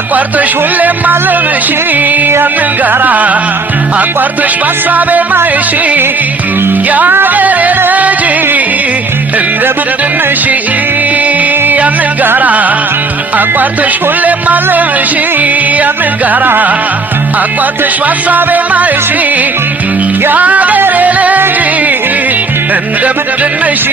አቋርጠሽ ሁሌም አለምሽ ያንን ጋራ አቋርጠሽ ባሳቤ ማይሽ ያገሬ ልጅ እንደምንድነሽ ያንን ጋራ አቋርጠሽ ሁሌም አለምሽ ያንን ጋራ አቋርጠሽ ባሳቤ ማይሽ ያገሬ ልጅ እንደምንድነሽ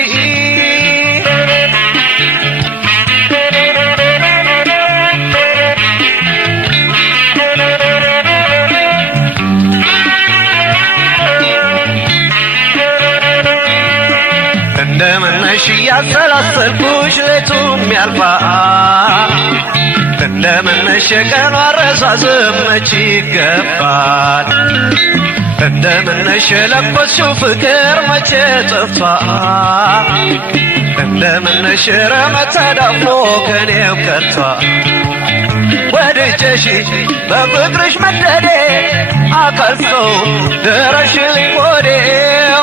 እንደምነሽ ያሰላሰልኩሽ ሌቱም ያልፋል እንደምነሽ የቀኑ አረሳስም መች ይገባል እንደምነሽ የለበስሽው ፍቅር መቼ ጠፋ እንደምነሽ ረመት ተዳፍኖ ከኔው ቀርቷ ወድጀሽ በፍቅርሽ መደዴ አካልሰው ድረሽልኝ ሆዴ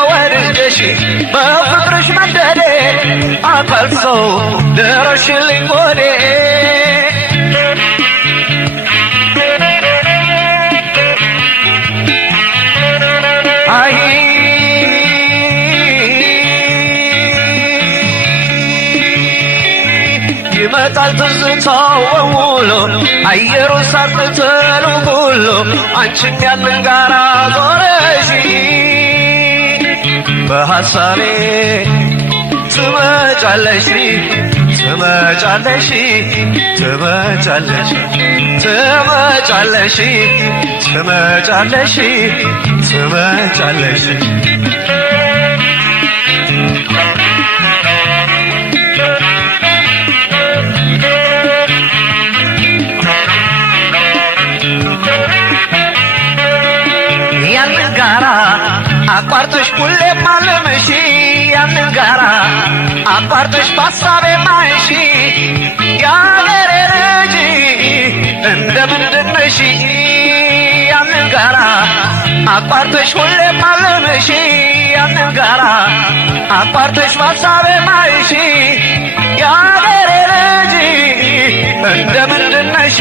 ወድጀሽ በፍቅርሽ መደዴ አካልሰው ድረሽልኝ ሆዴ አይ ይመጣል ትዝታው በሙሉ አየሩ ሳር ቅጠሉ ሁሉ አንቺን ያንን ጋራ ዞረሽ በሐሳቤ ትመጫለሽ ትመጫለሽ ትመጫለሽ ትመጫለሽ ትመጫለሽ ትመጫለሽ ያንን ጋራ አቋርጠሽ ሁሌም አለምሽ ያንን ጋራ አቋርጠሽ ባሳቤ ማይሽ ያገሬ ልጅ እንደምንድነሽ ያንን ጋራ አቋርጠሽ ሁሌም አለምሽ ያንን ጋራ አቋርጠሽ ባሳቤ ማይሽ ያገሬ ልጅ እንደምንድነሽ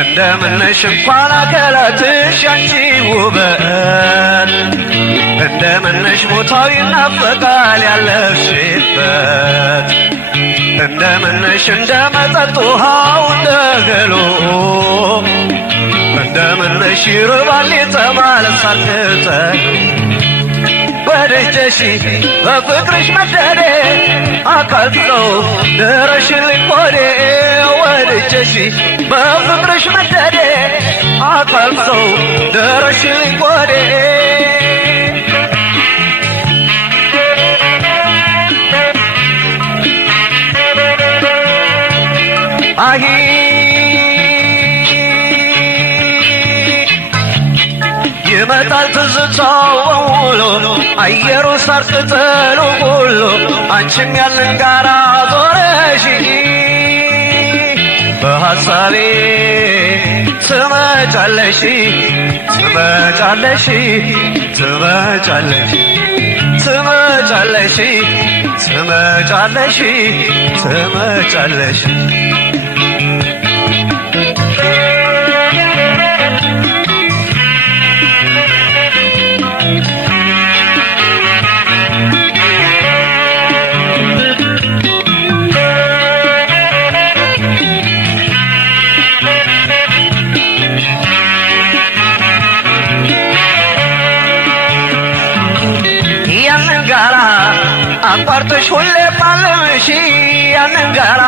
እንደምነሽ እንኳን አካላትሽ ያንቺ ውበት እንደምነሽ ቦታው ይናፈቃል ያለሽበት እንደምነሽ እንደ መጠጥ ውሃው እንደ ገሎ እንደምነሽ ይርባል ይጠማል ሳር ቅጠሉ ወድጀሽ በፍቅርሽ መደዴ አካልሰው ድረሽልኝ ሆዴ ወድጀሽ በፍቅርሽ መደዴ አካልሰው ድረሽልኝ ሆዴ አይ ይመጣል ትዝታው በሙሉ አየሩ ሳር ቅጠሉ ሁሉ አንቺም ያንን ጋራ ዞረሽ በሐሳቤ ትመጫለሽ ትመጫለሽ ትመጫለሽ ትመጫለሽ ትመጫለሽ ትመጫለሽ አቋርጠሽ ሁሌም አለምሽ ያንን ጋራ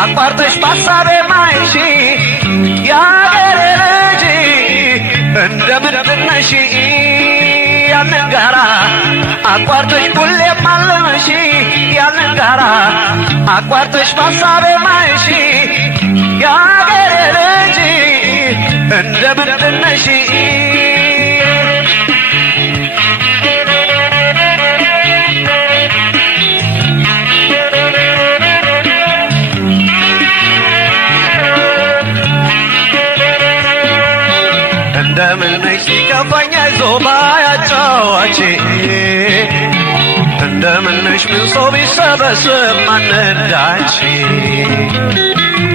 አቋርጠሽ ባሳቤ ማይሽ ያገሬ ልጅ እንደምንድነሽ ያንን ጋራ አቋርጠሽ ሁሌም አለምሽ ያንን ጋራ አቋርጠሽ ባሳቤ ማይሽ ያገሬ ልጅ እንደምንድነሽ እንደምንሽ ምን ሰው ቢሰበስብ ማንዳንቺ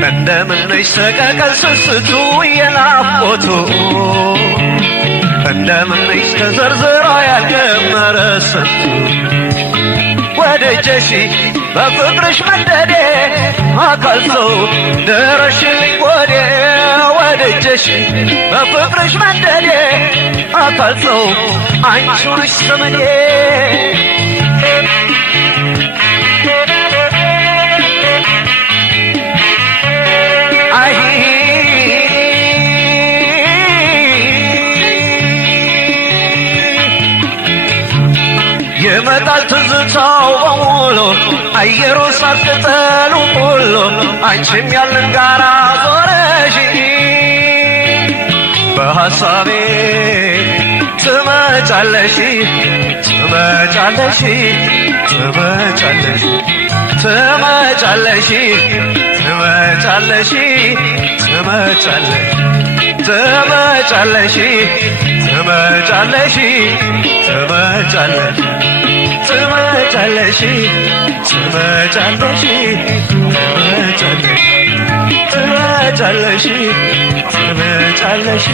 እንደምንሽ ሰቀቀን ስስቱ የናፍቆቱ እንደምንሽ ተዘርዝሮ ያልጀመረ ስንቱ ወደጀሽ በፍቅርሽ መደዴ አካል ሰው ደረሽልኝ ወዴ ወደጀሽ በፍቅርሽ መደዴ አካል ሰው አንቺ ነሽ ዘመዴ ይመጣል ትዝታው በሙሉ አየሩ ሳር ቅጠሉ ሁሉ አንቺም ያለን ጋራ ዞረሽ በሐሳቤ ትመጫለሽ ትመጫለሽ ትመጫለሽ ትመጫለሽ ትመጫለሽ ትመጫለሽ ትመጫለሽ ትመጫለሽ ትመጫለሽ ትመጫለሽ ትመጫለሽ ትመጫለሽ ትመጫለሽ ትመጫለሽ